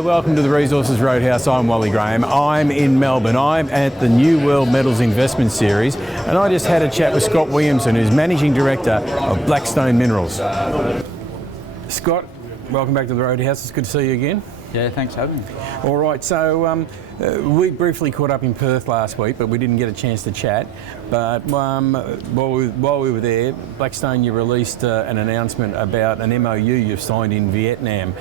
Hi, welcome to the Resources Roadhouse. I'm Wally Graham. I'm in Melbourne. I'm at the new World Metals Investment Series, and I just had a chat with Scott Williamson, who's Managing Director of Blackstone Minerals. Scott, welcome back to the Roadhouse. It's good to see you again. Yeah, thanks for having me. All right, so we briefly caught up in Perth last week, but we didn't get a chance to chat. But while we were there, Blackstone, you released an announcement about an MOU you've signed in Vietnam.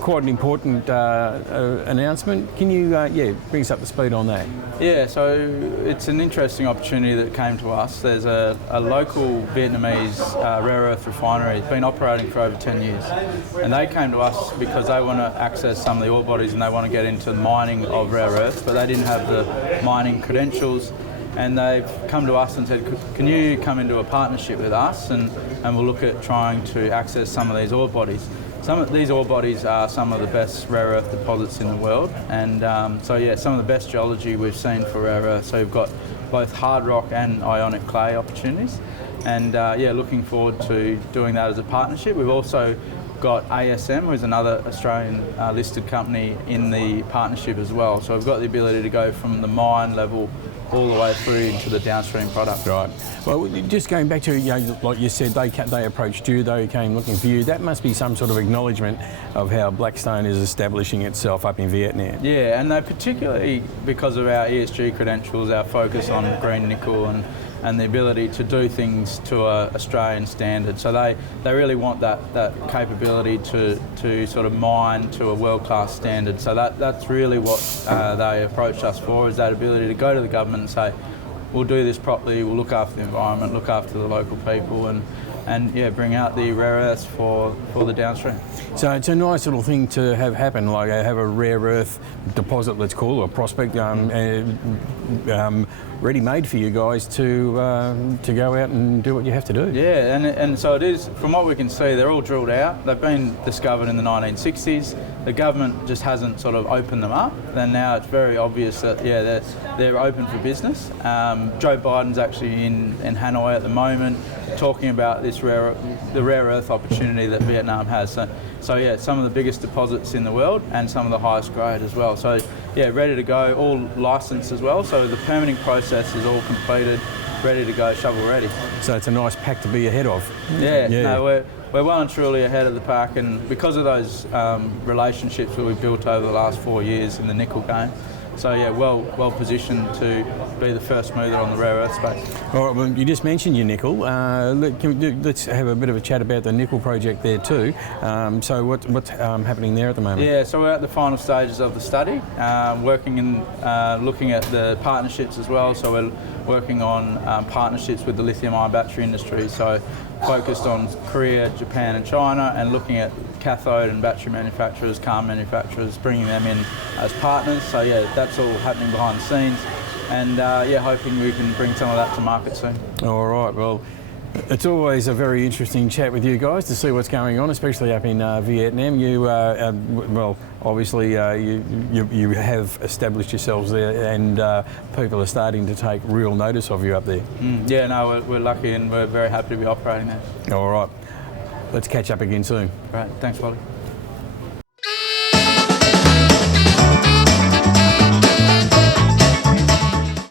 Quite an important announcement. Can you bring us up to speed on that? Yeah, so it's an interesting opportunity that came to us. There's a local Vietnamese rare earth refinery. It's been operating for over 10 years. And they came to us because they want to access some of the ore bodies and they want to get into mining of rare earths, but they didn't have the mining credentials. And they've come to us and said, can you come into a partnership with us and we'll look at trying to access some of these ore bodies. Some of these ore bodies are some of the best rare earth deposits in the world, and some of the best geology we've seen for rare earth. So we've got both hard rock and ionic clay opportunities, and looking forward to doing that as a partnership. We've also got ASM, who's another Australian listed company, in the partnership as well. So we've got the ability to go from the mine level all the way through into the downstream product. Right. Well, just going back to, like you said, they approached you, they came looking for you. That must be some sort of acknowledgement of how Blackstone is establishing itself up in Vietnam. Yeah, and they particularly, because of our ESG credentials, our focus on green nickel and the ability to do things to an Australian standard. So they really want that capability to sort of mine to a world-class standard. So that's really what they approached us for, is that ability to go to the government and say, we'll do this properly, we'll look after the environment, look after the local people, and bring out the rare earths for the downstream. So it's a nice little thing to have happen, like have a rare earth deposit, let's call it, or prospect, ready-made for you guys to go out and do what you have to do. Yeah, and so it is, from what we can see, they're all drilled out. They've been discovered in the 1960s. The government just hasn't sort of opened them up. Then now it's very obvious that, they're open for business. Joe Biden's actually in Hanoi at the moment talking about the rare earth opportunity that Vietnam has. So some of the biggest deposits in the world and some of the highest grade as well. So ready to go, all licensed as well. So the permitting process is all completed, ready to go, shovel ready. So it's a nice pack to be ahead of. No, we're well and truly ahead of the pack, and because of those relationships that we've built over the last 4 years in the nickel game. So well positioned to be the first mover on the rare earth space. All right, well, you just mentioned your nickel. Let's have a bit of a chat about the nickel project there too. So what's happening there at the moment? Yeah, so we're at the final stages of the study, looking at the partnerships as well. So we're working on partnerships with the lithium-ion battery industry. So focused on Korea, Japan and China, and looking at cathode and battery manufacturers, car manufacturers, bringing them in as partners. So that's all happening behind the scenes, and hoping we can bring some of that to market soon. All right, well, it's always a very interesting chat with you guys to see what's going on, especially up in Vietnam. You, obviously you have established yourselves there, and people are starting to take real notice of you up there. We're lucky and we're very happy to be operating there. All right, let's catch up again soon. Great, thanks, Wally.